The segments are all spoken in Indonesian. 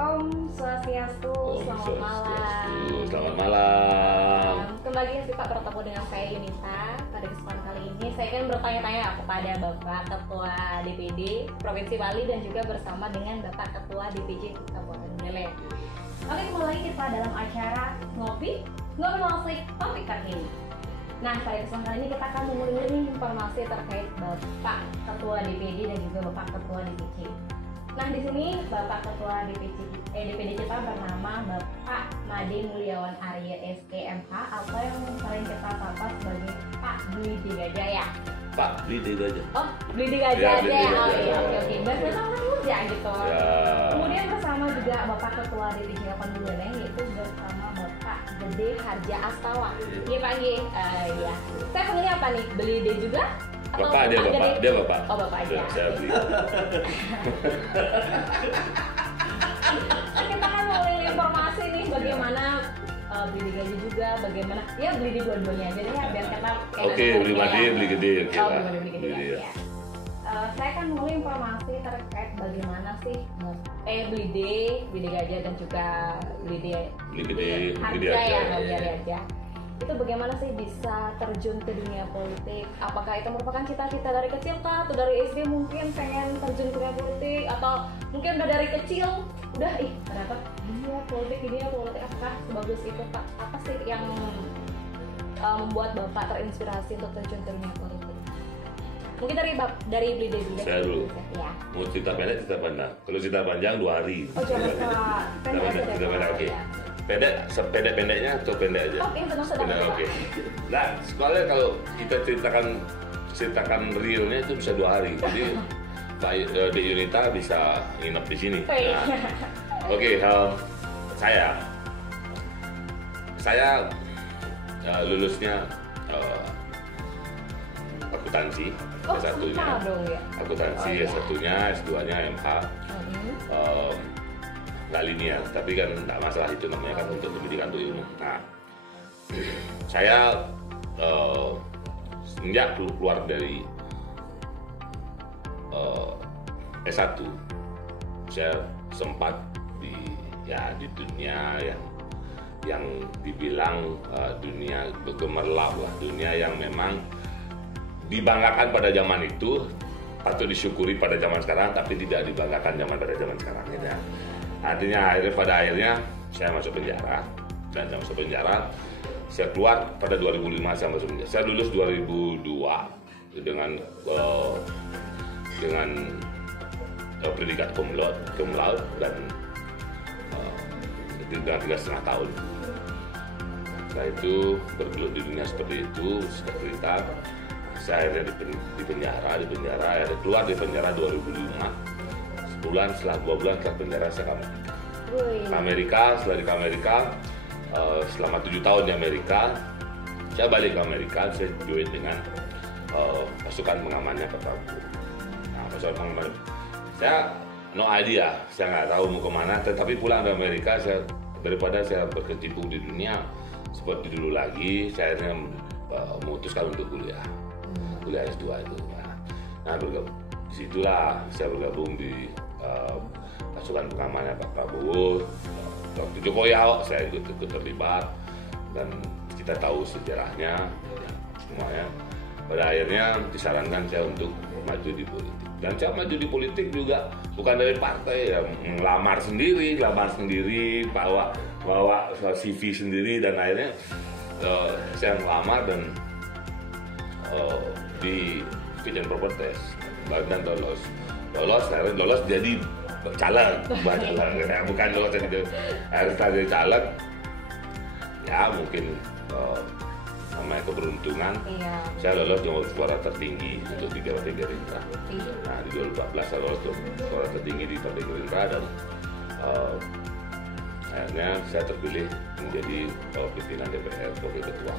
Om Swastiastu, selamat malam. Selamat malam. Kembali kita bertemu dengan saya Yunita. Pada kesempatan kali ini saya akan bertanya-tanya kepada Bapak Ketua DPD Provinsi Bali dan juga bersama dengan Bapak Ketua DPJ Kabupaten Buleleng. Oke, kembali lagi kita dalam acara ngobrol asik topik terkini. Nah, pada kesempatan kali ini kita akan mengulik informasi terkait Bapak Ketua DPD dan juga Bapak Ketua DPJ. Nah, di sini Bapak Ketua DPD kita bernama Bapak Made Mulyawan Arya STMH atau yang sering kita sapa sebagai Pak Blidi Gajah ya. Pak Blidi Gajah. Oh, Blidi Gajah ya, aja. Blidi Oh Gajah. iya, oke. Bahasa orang muda gitu. Ya. Kemudian bersama juga Bapak Ketua DPJ Kabupaten Buleleng yaitu bersama Bapak Gede Harja Astawa. Iya Pak G. Iya. Saya panggilnya apa nih? Blidi juga? Atau Bapak, dia Bapak. Oh, Bapak aja. Saya beli. Kita kan mulai informasi nih bagaimana beli gaji juga, bagaimana ya beli di dua-duanya aja deh ya biar kita Oke, beli mati, beli gede. Oh, beli gede Beli, ya. Saya kan mulai informasi terkait bagaimana sih beli gajah dan juga beli gede harga aja. ya, beli aja. Itu bagaimana sih bisa terjun ke dunia politik? Apakah itu merupakan cita-cita dari kecil kah? Atau dari SD mungkin pengen terjun ke dunia politik? Atau mungkin udah dari kecil udah ternyata dunia politik apakah sebagus itu Pak? Apa sih yang membuat Bapak terinspirasi untuk terjun ke dunia politik? Mungkin dari Blide dulu. Saya dulu. Ya. Mau cerita pendek, cerita panjang. Kalau cerita panjang 2 hari. Oh jangan Pak. Cerita pendek, oke. Pendek, sependek-pendeknya atau pendek aja? Oke, sedang. Oke. Nah, soalnya kalau kita ceritakan realnya itu bisa 2 hari. Jadi Pak De Yunita bisa nginep di sini. Nah, oke, saya lulusnya akuntansi. S1-nya akuntansi, iya. S1-nya, S2-nya MH. Nggak linear, tapi kan nggak masalah, itu namanya kan untuk pendidikan, untuk ilmu. Nah, saya semenjak keluar dari S1, saya sempat di dunia yang dibilang dunia gemerlap lah, dunia yang memang dibanggakan pada zaman itu, patut disyukuri pada zaman sekarang, tapi tidak dibanggakan pada zaman sekarang ya. Artinya pada akhirnya saya masuk penjara, dan saya masuk penjara, saya keluar pada 2005, saya masuk penjara. Saya lulus 2002 dengan predikat cum laude dan 3,5 tahun. Setelah itu bergelut di dunia seperti itu, sudah cerita. Saya akhirnya di penjara, akhirnya keluar di penjara 2005. Setelah 2 bulan setelah penjara saya ke Amerika. Setelah di Amerika, selama 7 tahun di Amerika, saya balik ke Amerika. Saya join dengan pasukan pengamannya Pak Prabowo. Nah, pasukan pengaman, saya no idea, saya nggak tahu mau kemana. Tetapi pulang dari Amerika, daripada saya berkecimpung di dunia seperti dulu lagi, saya akhirnya memutuskan untuk kuliah S2 itu. Nah, disitulah saya bergabung di pasukan pengamannya Pak Prabowo. Waktu Jokowi Ahok saya ikut terlibat, dan kita tahu sejarahnya semuanya. Pada akhirnya disarankan saya untuk maju di politik, dan saya maju di politik juga bukan dari partai ya, ngelamar sendiri, bawa CV sendiri, dan akhirnya saya ngelamar dan di fit and proper test, dan lolos jadi caleg, bukan lolos jadi caleg. Ya mungkin namanya keberuntungan. Iya. Saya lolos dengan suara tertinggi untuk di Partai Gerindra. Nah, di 2014 saya lolos suara tertinggi di Partai Gerindra, dan akhirnya saya terpilih menjadi pimpinan DPR sebagai ketua.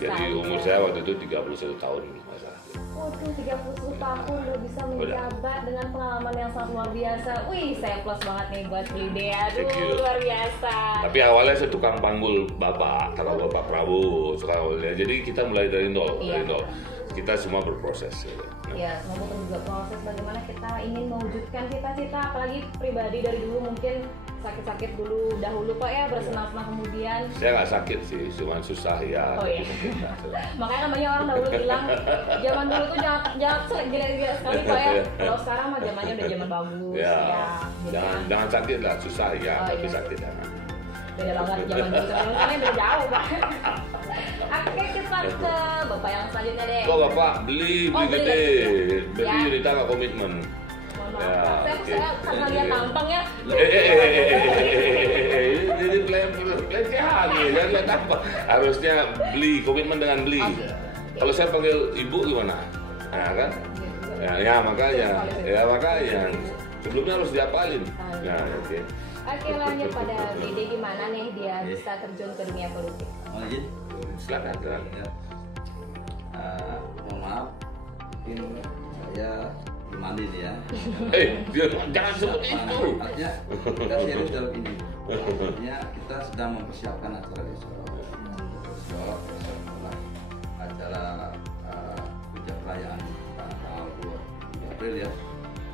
Jadi umur saya waktu itu 31 tahun masalah. Waduh, 31 tahun udah bisa menjabat dengan pengalaman yang sangat luar biasa. Wih, saya plus banget nih buat Blide. Aduh, luar biasa. Tapi awalnya saya tukang panggul Bapak, kalau Bapak Prabowo, suka awalnya. Jadi kita mulai dari nol, kita semua berproses. Ya, semua butuh juga proses bagaimana kita ingin mewujudkan cita-cita, apalagi pribadi dari dulu mungkin sakit-sakit dulu dahulu Pak ya, bersenang-senang kemudian. Saya nggak sakit sih, cuma susah ya. Oh iya. Makanya kan banyak orang dahulu bilang zaman dulu tuh jangan gila-gila sekali Pak ya. Kalau sekarang mah zamannya udah zaman bagus Ya, ya. jangan sakit lah, susah ya, tapi iya. sakit jangan. Beda banget zaman dulu sekarang beda jauh Pak. Oke, kita ke Bapak yang selanjutnya deh. Kok Bapak beli gede, beli Ya. ditambah komitmen. Mohon maaf, Ya, Pak. Saya karena lihat tampang ya. Jadi pelecehan nih, jangan lihat apa. Harusnya beli, komitmen dengan beli. Kalau saya panggil ibu gimana? Nah, kan? Ya makanya. Sebelumnya harus diapalin. Nah, oke. Oke, lanjut pada Dede, gimana nih dia bisa terjun ke dunia politik? Mau izin? Silakan. Ya. Mohon maaf, mungkin saya gimana nih ya? Jangan sebut itu. Artinya kita serius dalam ini. Artinya kita sedang mempersiapkan acara besok adalah acara puncak perayaan tanggal 2 April ya.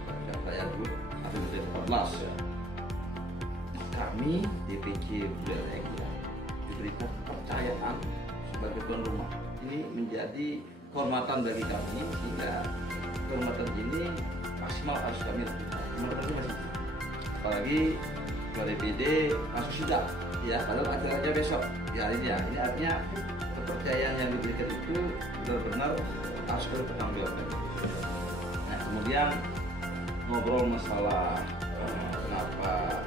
Puncak perayaan April 2014 ya. Kami DPC Buleleng ya diberikan kepercayaan sebagai tuan rumah. Ini menjadi kehormatan bagi kami, sehingga kehormatan ini maksimal harus kami lakukan. Kehormatan ini masih, apalagi ketua DPD masuk sidang ya, padahal acaranya besok ya ini ya. Ini artinya kepercayaan yang diberikan itu benar-benar harus kami pertanggungjawabkan. Nah, kemudian ngobrol masalah kenapa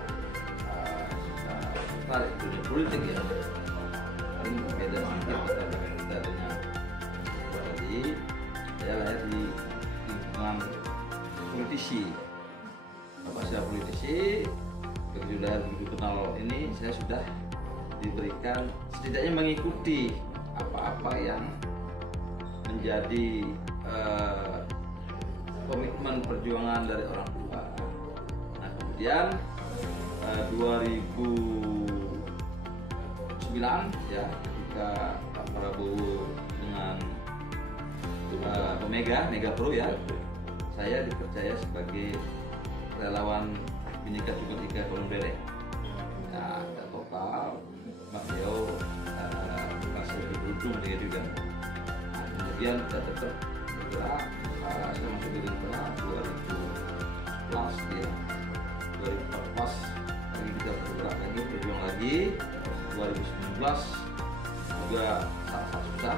tarik dunia politik ya, paling beda sedikit kita dengan tadi. Saya lahir di lingkungan politisi, bapak saya politisi. Begitu lahir begitu kenal ini, saya sudah diberikan setidaknya mengikuti apa-apa yang menjadi komitmen perjuangan dari orang tua. Nah, kemudian 2009 ya, ketika Pak Prabowo dengan Mega Pro ya, saya dipercaya sebagai relawan Bhinneka Tunggal Ika Kolom Beleng. Nah, total beliau masih beruntung dia juga. Nah, kemudian kita tetap bergerak, saya masuk di Gerindra 2011 ya, 2014 lagi kita bergerak lagi, berjuang lagi. 2019 juga sangat susah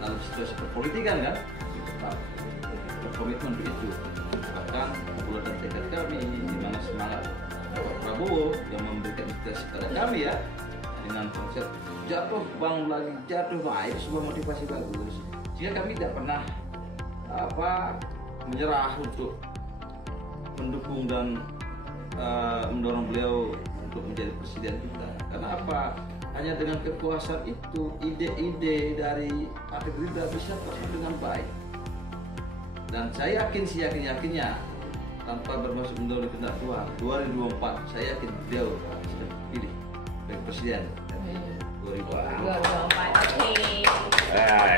dalam situasi perpolitikan kan, tetap berkomitmen begitu. Bahkan bulan dan tekad kami, di mana semangat Bapak Prabowo yang memberikan inspirasi kepada kami ya, dengan konsep jatuh bangun lagi, jatuh baik, sebuah motivasi bagus, sehingga kami tidak pernah menyerah untuk mendukung dan mendorong beliau untuk menjadi presiden kita. Karena apa? Hanya dengan kekuasaan itu, ide-ide dari Partai Gerindra bisa terus dengan baik. Dan saya yakin, yakinnya tanpa bermaksud mendorong kehendak Tuhan, 2024 saya yakin beliau sudah pilih sebagai presiden. 2024, oke.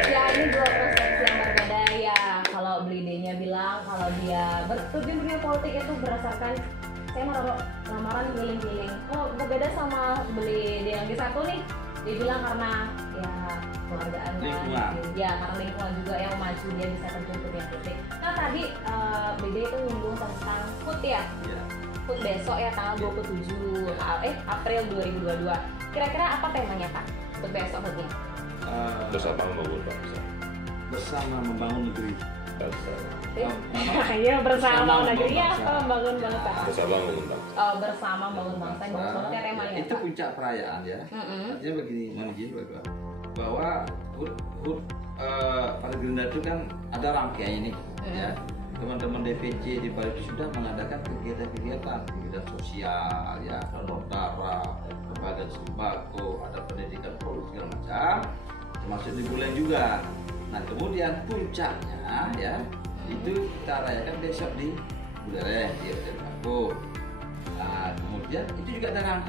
Jadi dua persepsi yang berbeda ya. Kalau Blidenya bilang kalau dia bertujuan dunia politik itu berdasarkan saya mau lamaran keliling-keliling. Oh, berbeda sama Blide yang di satu nih. Dia bilang karena ya keluargaan lingkungan. Ya karena lingkungan juga yang maju dia bisa terjun ke dunia politik. Nah tadi Blide itu nyinggung tentang HUT ya. HUT besok ya tanggal 27 April 2022. Kira-kira apa temanya Pak untuk besok HUT-nya? Bersama membangun bangsa. Bersama membangun negeri. Iya bersama negeri ya, membangun bangsa. Bersama membangun bangsa. Oh, bersama membangun bangsa, bagus temanya. Itu puncak perayaan ya. Artinya begini, mohon bahwa HUT Partai Gerindra itu kan ada rangkaian ini ya. Teman-teman DPC di Bali itu sudah mengadakan kegiatan sosial ya, notara, pembagian sembako, ada pendidikan produk segala macam, termasuk di bulan juga. Nah kemudian puncaknya ya itu kita rayakan besok di Buleleng di Aku. Nah kemudian itu juga ada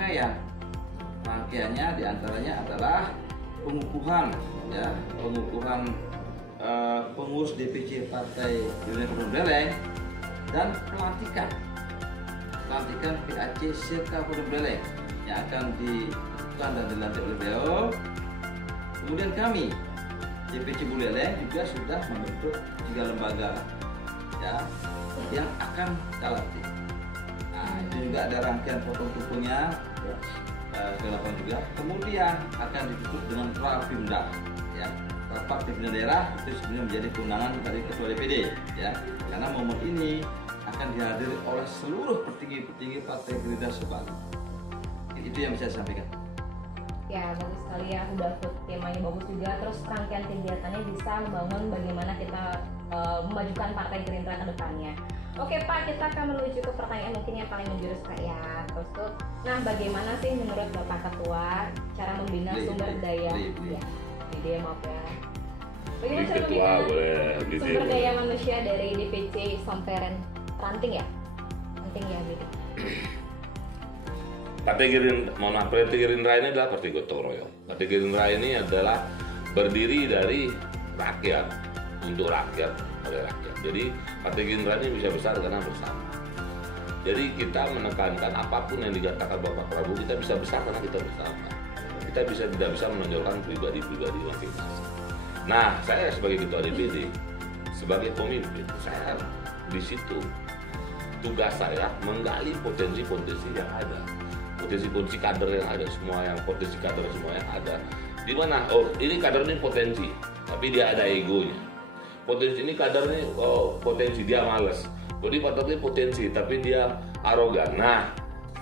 rangkaiannya diantaranya adalah pengukuhan pengurus DPC Partai Gerindra Kabupaten Buleleng dan pelantikan PAC Kabupaten Buleleng yang akan dilakukan dan dilantik oleh beliau. Kemudian kami DPC Buleleng juga sudah membentuk 3 lembaga ya yang akan kita lantik. Nah, itu juga ada rangkaian potong-potongnya ke-8 juga. Kemudian akan ditutup dengan Rapimda ya. Rapat pimpinan daerah itu sebenarnya menjadi kewenangan dari ketua DPD ya. Karena momen ini akan dihadiri oleh seluruh petinggi-petinggi Partai Gerindra sebalik. Itu yang bisa saya sampaikan. Ya, bagus sekali ya, udah temanya bagus juga. Terus rangkaian kegiatannya bisa membangun bagaimana kita memajukan Partai Gerindra ke depannya. Oke Pak, kita akan menuju ke pertanyaan mungkin yang paling menjurus Pak ya. Terus tuh, nah bagaimana sih menurut Bapak Ketua cara membina sumber daya? Ya, ide maaf ya. Bagaimana cara membina sumber daya manusia dari DPC Somperen Ranting ya? Ranting ya gitu. Partai Gerindra ini adalah partai gotong royong. Partai Gerindra ini adalah berdiri dari rakyat, untuk rakyat, oleh rakyat. Jadi Partai Gerindra ini bisa besar karena bersama. Jadi kita menekankan apapun yang dikatakan Bapak Prabowo, kita bisa besar karena kita bersama. Kita tidak bisa menonjolkan pribadi-pribadi masing-masing. Nah, saya sebagai ketua DPD, sebagai pemimpin, saya di situ tugas saya menggali potensi-potensi yang ada. Potensi kader yang ada semua, potensi kader semua yang ada. Di mana? Oh, ini kader ini potensi, tapi dia ada egonya. Potensi ini kader ini potensi, dia malas. Jadi kader ini potensi, tapi dia arogan. Nah,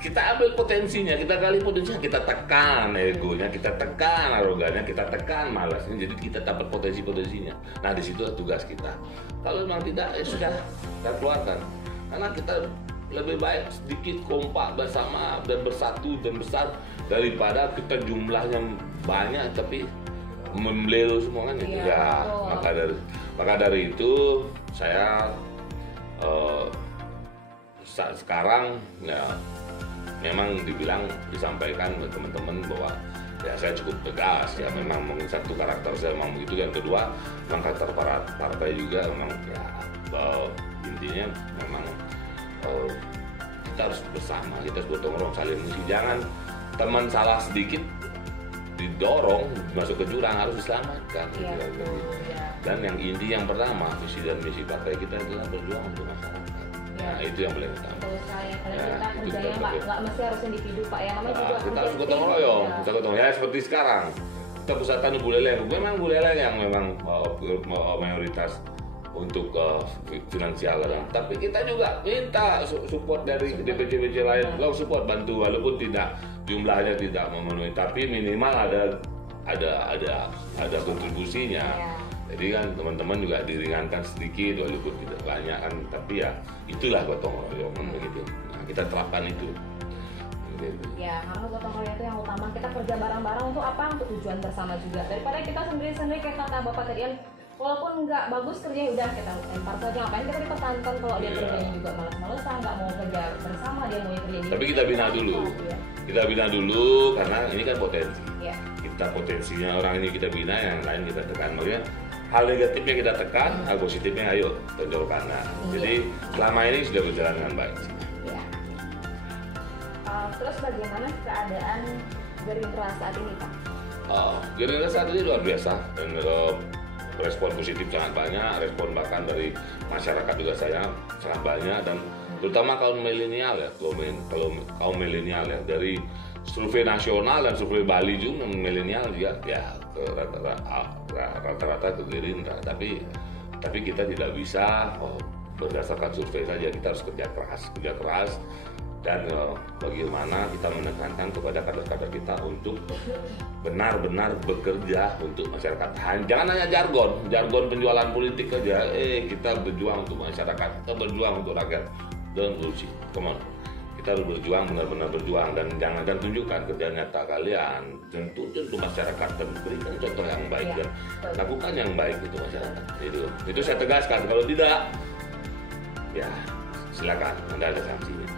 kita ambil potensinya, kita gali potensinya, kita tekan egonya, kita tekan arogannya, kita tekan malasnya. Jadi kita dapat potensinya. Nah, di situ tugas kita. Kalau memang tidak, sudah kita keluarkan. Karena kita lebih baik sedikit kompak bersama dan bersatu dan besar daripada kita jumlahnya banyak tapi membelelo semua kan gitu. Ya, maka dari itu saya sekarang ya memang disampaikan ke teman-teman bahwa ya saya cukup tegas ya, memang satu karakter saya memang begitu. Yang kedua memang karakter partai juga memang ya intinya memang kita harus bersama, kita harus gotong royong, saling mengisi. Jangan teman salah sedikit didorong masuk ke jurang, harus diselamatkan. Ya, gitu. Dan yang pertama visi dan misi partai kita adalah berjuang untuk masyarakat. Ya. Nah, itu yang paling utama. Kita kerjanya nggak mesti harus individu Pak ya, namanya juga kita harus gotong royong. Kita gotong royong seperti sekarang. Kita pusatan Buleleng, memang Buleleng yang memang mayoritas untuk finansial kan. Tapi kita juga minta support dari DPC lain, kalau support bantu walaupun tidak jumlahnya tidak memenuhi, tapi minimal ada kontribusinya. Ya. Jadi kan teman-teman juga diringankan sedikit walaupun tidak banyak kan, tapi ya itulah gotong royong begitu. Nah, kita terapkan itu. Gitu. Ya, karena gotong royong itu yang utama, kita kerja bareng-bareng untuk apa? Untuk tujuan bersama juga. Daripada kita sendiri-sendiri kayak kata Bapak tadi kan, walaupun nggak bagus kerjanya, udah kita lempar saja, ngapain kita dipertahankan kalau dia kerjanya juga malas-malesan, nggak mau kerja bersama, dia mau kerja. Tapi kita bina dulu, kita bina dulu karena ini kan potensi. Ya. Kita potensinya orang ini kita bina, yang lain kita tekan. Makanya hal negatifnya kita tekan, hal positifnya ayo tonjolkan. Nah, jadi selama ini sudah berjalan dengan baik. Ya. Terus bagaimana keadaan Gerindra saat ini Pak? Gerindra saat ini luar biasa dan respon positif sangat banyak, respon bahkan dari masyarakat juga saya sangat banyak, dan terutama kaum milenial ya, kaum milenial ya, dari survei nasional dan survei Bali juga milenial juga ya rata-rata ke Gerindra. Tapi kita tidak bisa berdasarkan survei saja, kita harus kerja keras dan bagaimana kita menekankan kepada kader-kader kita untuk benar-benar bekerja untuk masyarakat. Jangan hanya jargon penjualan politik aja. Kita berjuang untuk masyarakat, kita berjuang untuk rakyat. Don't bullshit, come on. Kita harus berjuang, benar-benar berjuang, dan jangan tunjukkan kerja nyata kalian. Tentu masyarakat, dan berikan contoh yang baik dan lakukan yang baik untuk masyarakat. Itu saya tegaskan. Kalau tidak, ya silakan, Anda ada sanksinya.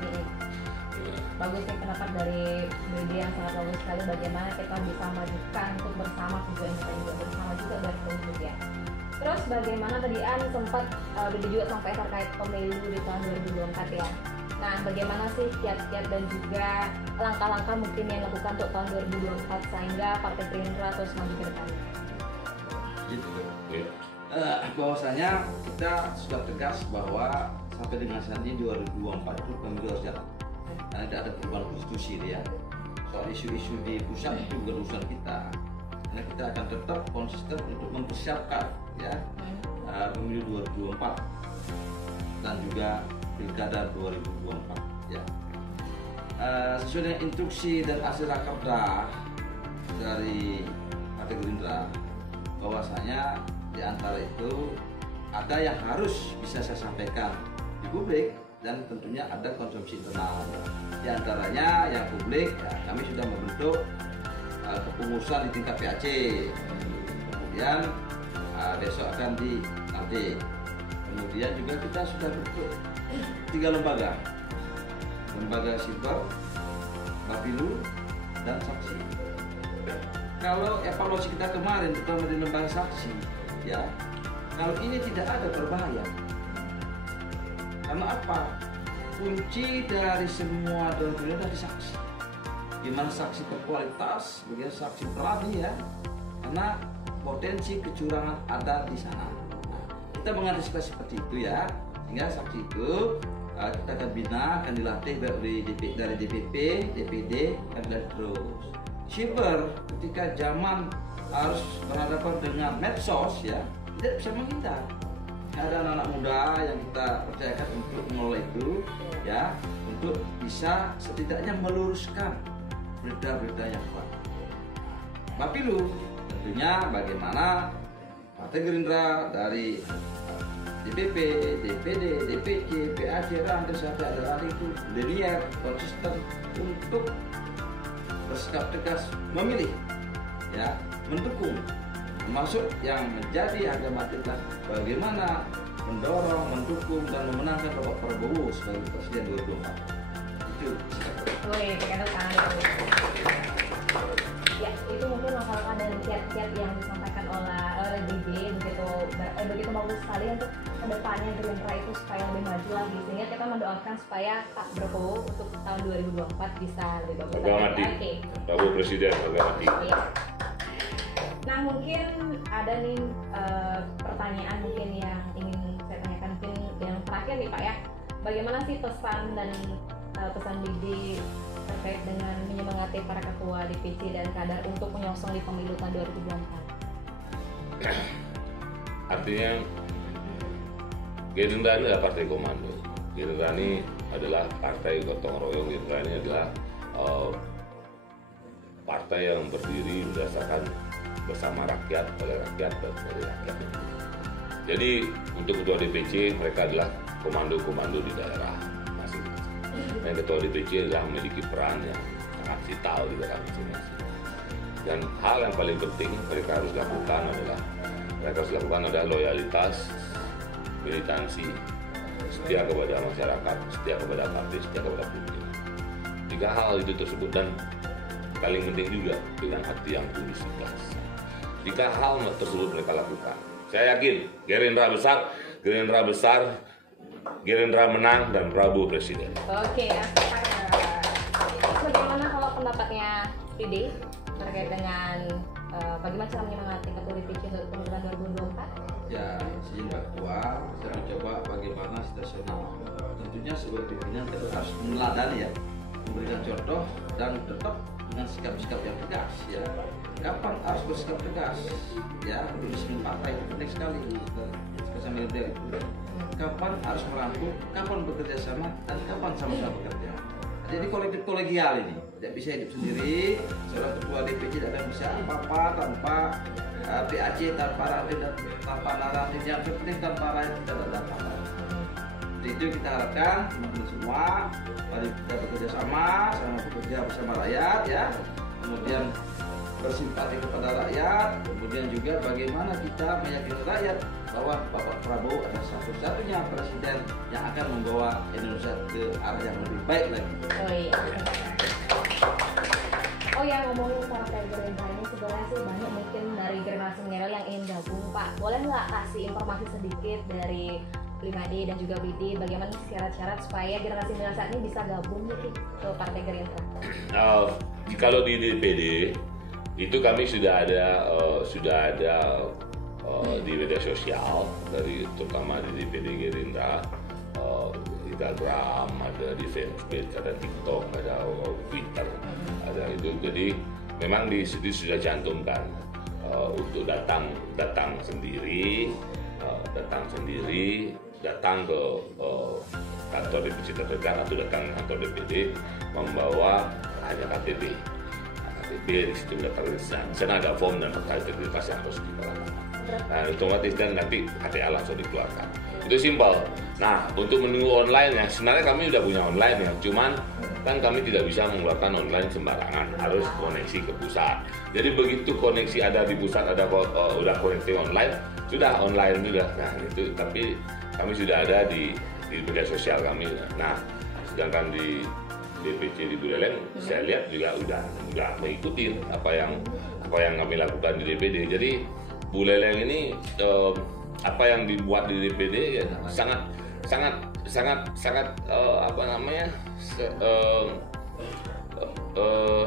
Bagus nih pendapat dari Dede yang sangat bagus sekali, bagaimana kita bisa majukan untuk bersama tujuan kita juga bersama juga dari pemilu ya. Terus bagaimana tadi sempat Dede juga sampai terkait pemilu di tahun 2024 ya. Nah, bagaimana sih kiat-kiat dan juga langkah-langkah mungkin yang dilakukan untuk tahun 2024 sehingga Partai Gerindra terus maju ke depannya? Gitu. Bahwasanya kita sudah tegas bahwa sampai dengan saat ini 2024 itu pemilu harus jalan. Karena tidak ada perubahan konstitusi ya. Soal isu-isu di pusat itu bukan urusan kita. Karena kita akan tetap konsisten untuk mempersiapkan ya pemilu 2024 dan juga pilkada 2024 ya. Sesuai dengan instruksi dan hasil rakerda dari Partai Gerindra, bahwasanya di antara itu ada yang harus bisa saya sampaikan di publik dan tentunya ada konsumsi internal. Di antaranya yang publik ya, kami sudah membentuk kepengurusan di tingkat PAC. Kemudian besok akan dilantik. Kemudian juga kita sudah bentuk 3 lembaga siber, Bapilu, dan saksi. Kalau evaluasi kita kemarin terutama di lembaga saksi ya, kalau ini tidak ada berbahaya. Karena apa? Kunci dari semua dalam dari saksi. Gimana saksi berkualitas, bagaimana saksi berani ya, karena potensi kecurangan ada di sana. Nah, kita mengantisipasi seperti itu ya, sehingga saksi itu kita akan bina, akan dilatih dari DPP, DPD, dan terus. Cyber ketika zaman harus berhadapan dengan medsos ya, tidak bisa menghindar. Ada anak-anak muda yang kita percayakan untuk mengelola itu ya, untuk bisa setidaknya meluruskan berita-berita yang kuat. Bapilu tentunya bagaimana Partai Gerindra dari DPP, DPD, DPC, PAC, rantai sampai ada rantai itu linear, konsisten untuk bersikap tegas memilih ya, mendukung, termasuk yang menjadi agama kita bagaimana mendorong, mendukung dan memenangkan Bapak Prabowo sebagai Presiden 2024. Itu. Woi, tekan tangan. Ya, itu mungkin langkah-langkah dan kiat-kiat yang disampaikan oleh Dede begitu bagus sekali untuk kedepannya Gerindra itu supaya lebih maju lagi, sehingga kita mendoakan supaya Pak Prabowo untuk tahun 2024 bisa lebih bagus lagi. Oke. Prabowo Presiden, mati. Ya. Nah, mungkin ada nih pertanyaan mungkin yang ingin saya tanyakan, mungkin yang terakhir nih Pak ya, bagaimana sih pesan dan pesan Dede terkait dengan menyemangati para ketua DPC dan kadar untuk menyongsong di pemilu tahun 2024? Artinya Gerindra ini adalah partai komando. Gerindra ini adalah partai gotong royong. Gerindra ini adalah partai yang berdiri berdasarkan bersama rakyat, oleh rakyat, dan dari rakyat. Jadi untuk ketua DPC mereka adalah komando-komando di daerah masing-masing. Dan ketua DPC adalah memiliki peran yang sangat vital di daerah masing-masing. Dan hal yang paling penting mereka harus lakukan adalah loyalitas, militansi, setia kepada masyarakat, setia kepada partai, setia kepada pimpinan. 3 hal itu tersebut, dan paling penting juga dengan hati yang tulus ikhlas. 3 hal tersebut mereka lakukan. Saya yakin Gerindra besar, Gerindra menang, dan Prabowo Presiden. Oke, bagaimana kalau pendapatnya Dede terkait dengan bagaimana cara menyemangati ketua DPC untuk pemilihan 2024? Ya, sejak Ketua, saya mencoba bagaimana situasional. Tentunya sebagai pimpinan kita harus meneladani ya, memberikan contoh dan tetap dengan sikap-sikap yang tegas ya. Kapan harus bersikap tegas ya, untuk disiplin partai itu penting sekali. Bersama itu. Kapan harus merangkul, kapan bekerja sama, dan kapan sama-sama bekerja. Jadi kolektif kolegial ini tidak bisa hidup sendiri. Seorang ketua DPC tidak bisa apa-apa tanpa PAC, tanpa ranting, tanpa naratif yang penting, tanpa rakyat tidak ada apa-apa. Itu kita harapkan teman-teman semua, mari kita bekerja sama bekerja bersama rakyat ya. Kemudian bersimpati kepada rakyat, kemudian juga bagaimana kita meyakini rakyat bahwa Bapak Prabowo adalah satu-satunya presiden yang akan membawa Indonesia ke arah yang lebih baik lagi. Oh iya. Oh ya, ngomongin partai Gerindra ini sebenarnya sih banyak mungkin dari generasi milenial yang ingin gabung, Pak. Boleh nggak kasih informasi sedikit dari 5D dan juga BD bagaimana syarat-syarat supaya generasi milenial saat ini bisa gabung nih ke partai Gerindra? Kalau di DPD itu kami sudah ada di media sosial, dari terutama di DPD Gerindra, Instagram, ada di Facebook, ada TikTok, ada Twitter, ada itu. Jadi memang di situ sudah cantumkan untuk datang sendiri, datang ke kantor DPC terdekat atau datang ke kantor DPD membawa hanya KTP. KTP di situ daftar, di sana ada form dan daftar integritas yang harus dikeluarkan. Nah, otomatis dan nanti KTA langsung dikeluarkan. Itu simpel. Nah, untuk menunggu online ya, sebenarnya kami udah punya online ya, cuman kan kami tidak bisa mengeluarkan online sembarangan, harus koneksi ke pusat. Jadi begitu koneksi ada di pusat, udah koneksi online, sudah online sudah. Nah, itu tapi kami sudah ada di media sosial kami. Nah, sedangkan di DPC di Buleleng saya lihat juga udah mengikuti apa yang kami lakukan di DPD. Jadi Buleleng ini apa yang dibuat di DPD ya, sangat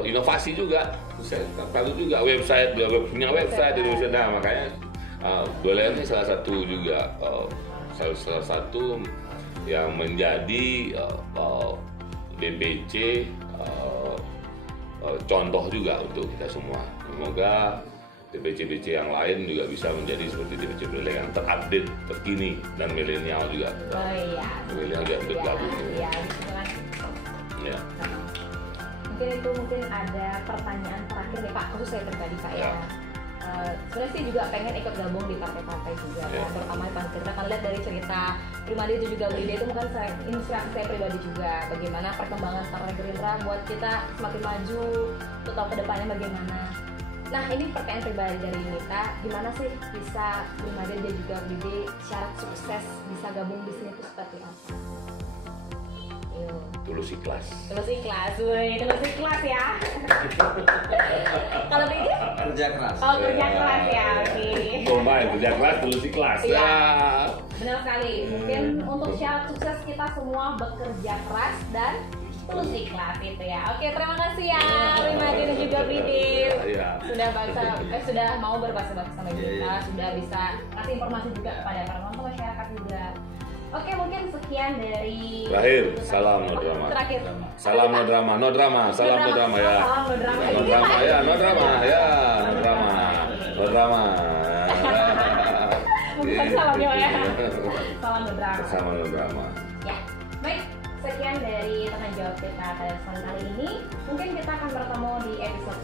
inovasi juga. Lalu juga punya website Indonesia. Nah, makanya Buleleng ini salah satu yang menjadi DPC contoh juga untuk kita semua. Semoga DPC yang lain juga bisa menjadi seperti DPC Buleleng yang terupdate, terkini, dan milenial juga. Oh iya. Milenial juga bergabung. Iya. Ya. Mungkin ada pertanyaan terakhir nih Pak, khusus saya pribadi Pak ya. Sebenarnya sih juga pengen ikut gabung di partai-partai juga, ya. Terutama di Partai Gerindra. Kan lihat dari cerita Pribadi itu juga Brida itu bukan inspirasi saya pribadi juga. Bagaimana perkembangan Partai Gerindra buat kita semakin maju, untuk tahu kedepannya bagaimana. Nah, ini pertanyaan pribadi dari Nita, gimana sih bisa Pribadi dan juga Brida syarat sukses bisa gabung di sini itu seperti apa? Tulus ikhlas ya. Kalau begini? Kerja keras. Oh, kerja keras ya, oke. Kerja keras, tulus ikhlas. Iya. Benar sekali. Mungkin untuk syarat sukses kita semua bekerja keras dan tulus ikhlas itu ya. Oke, terima kasih ya Rimadi dan juga Bidil. Sudah mau berbahasa-bahasa sama kita, sudah bisa kasih informasi juga kepada para penonton masyarakat juga. Oke, mungkin sekian dari terakhir. Salam no drama. Terakhir. Salam no drama ya. Salam no drama ya. No drama. Bukan salamnya ya. Salam no drama. Sama no drama. Ya, baik. Sekian dari tanya jawab kita pada kesempatan kali ini. Mungkin kita akan bertemu di episode